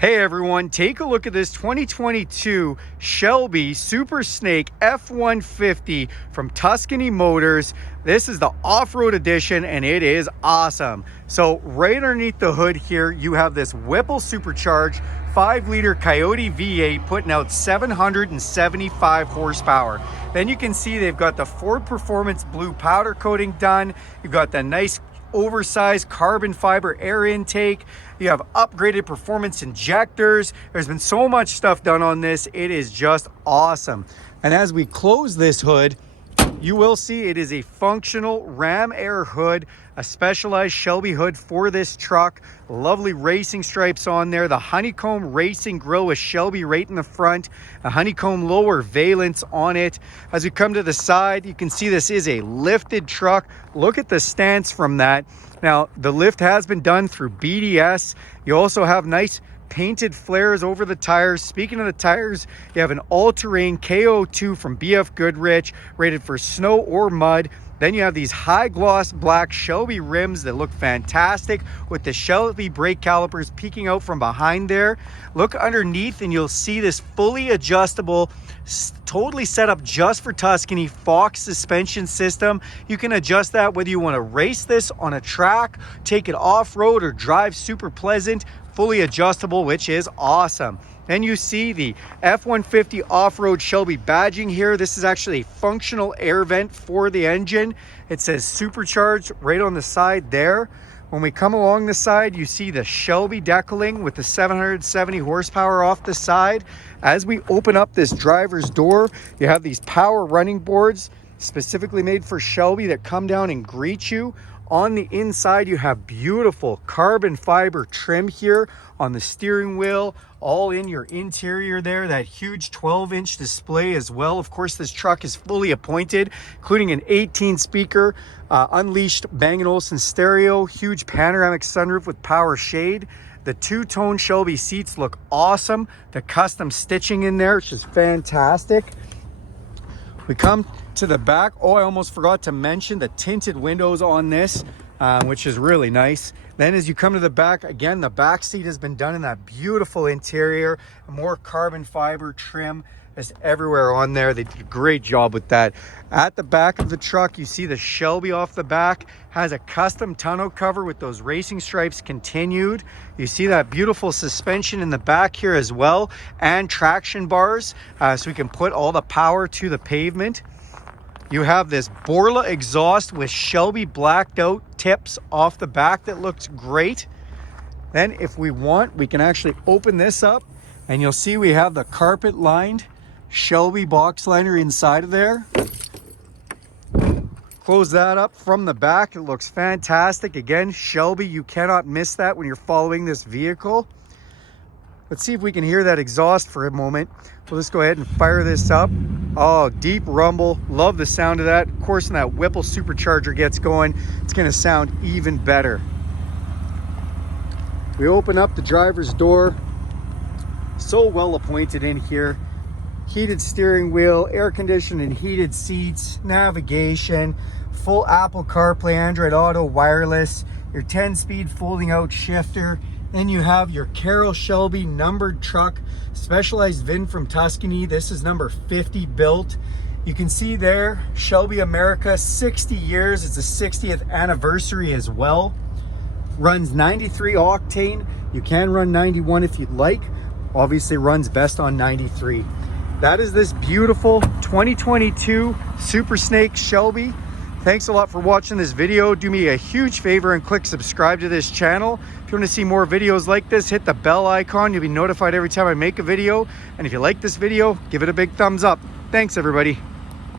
Hey everyone, take a look at this 2022 Shelby Super Snake F-150 from Tuscany Motors. This is the off-road edition and it is awesome. So right underneath the hood here, you have this Whipple Supercharged 5-liter Coyote V8 putting out 775 horsepower. Then you can see they've got the Ford Performance blue powder coating done. You've got the nice oversized carbon fiber air intake. You have upgraded performance injectors. There's been so much stuff done on this. It is just awesome. And as we close this hood, you will see it is a functional ram air hood, a specialized Shelby hood for this truck. Lovely racing stripes on there. The honeycomb racing grille with Shelby right in the front. A honeycomb lower valence on it. As we come to the side, you can see this is a lifted truck. Look at the stance from that. Now, the lift has been done through BDS. You also have nice painted flares over the tires. Speaking of the tires, you have an all-terrain KO2 from BF Goodrich, rated for snow or mud. Then you have these high gloss black Shelby rims that look fantastic with the Shelby brake calipers peeking out from behind there. Look underneath and you'll see this fully adjustable, totally set up just for Tuscany Fox suspension system. You can adjust that whether you want to race this on a track, take it off-road, or drive super pleasant. Fully adjustable, which is awesome. Then you see the F-150 off-road Shelby badging here. This is actually a functional air vent for the engine. It says Supercharged right on the side there. When we come along the side, you see the Shelby decaling with the 770 horsepower off the side. As we open up this driver's door, you have these power running boards specifically made for Shelby that come down and greet you. On the inside, you have beautiful carbon fiber trim here on the steering wheel, all in your interior there. That huge 12-inch display as well. Of course, this truck is fully appointed, including an 18-speaker unleashed Bang & Olufsen stereo, huge panoramic sunroof with power shade. The two-tone Shelby seats look awesome. The custom stitching in there, which is fantastic. We come to the back. Oh, I almost forgot to mention the tinted windows on this, which is really nice. Then as you come to the back, again, the back seat has been done in that beautiful interior. More carbon fiber trim is everywhere on there. They did a great job with that. At the back of the truck, you see the Shelby off the back has a custom tonneau cover with those racing stripes continued. You see that beautiful suspension in the back here as well, and traction bars, so we can put all the power to the pavement. You have this Borla exhaust with Shelby blacked out tips off the back that looks great. Then if we want, we can actually open this up and you'll see we have the carpet lined Shelby box liner inside of there. Close that up from the back. It looks fantastic. Again, Shelby, you cannot miss that when you're following this vehicle. Let's see if we can hear that exhaust for a moment. We'll just go ahead and fire this up. Oh, deep rumble. Love the sound of that. Of course, when that Whipple Supercharger gets going, it's going to sound even better. We open up the driver's door. So well appointed in here. Heated steering wheel, air conditioned and heated seats, navigation, full Apple CarPlay, Android Auto, wireless, your 10-speed folding out shifter. Then you have your Carroll Shelby numbered truck, specialized VIN from Tuscany. This is number 50 built. You can see there, Shelby America, 60 years. It's a 60th anniversary as well. Runs 93 octane. You can run 91 if you'd like. Obviously runs best on 93. That is this beautiful 2022 Super Snake Shelby. Thanks a lot for watching this video. Do me a huge favor and click subscribe to this channel. If you want to see more videos like this, hit the bell icon. You'll be notified every time I make a video. And if you like this video, give it a big thumbs up. Thanks, everybody.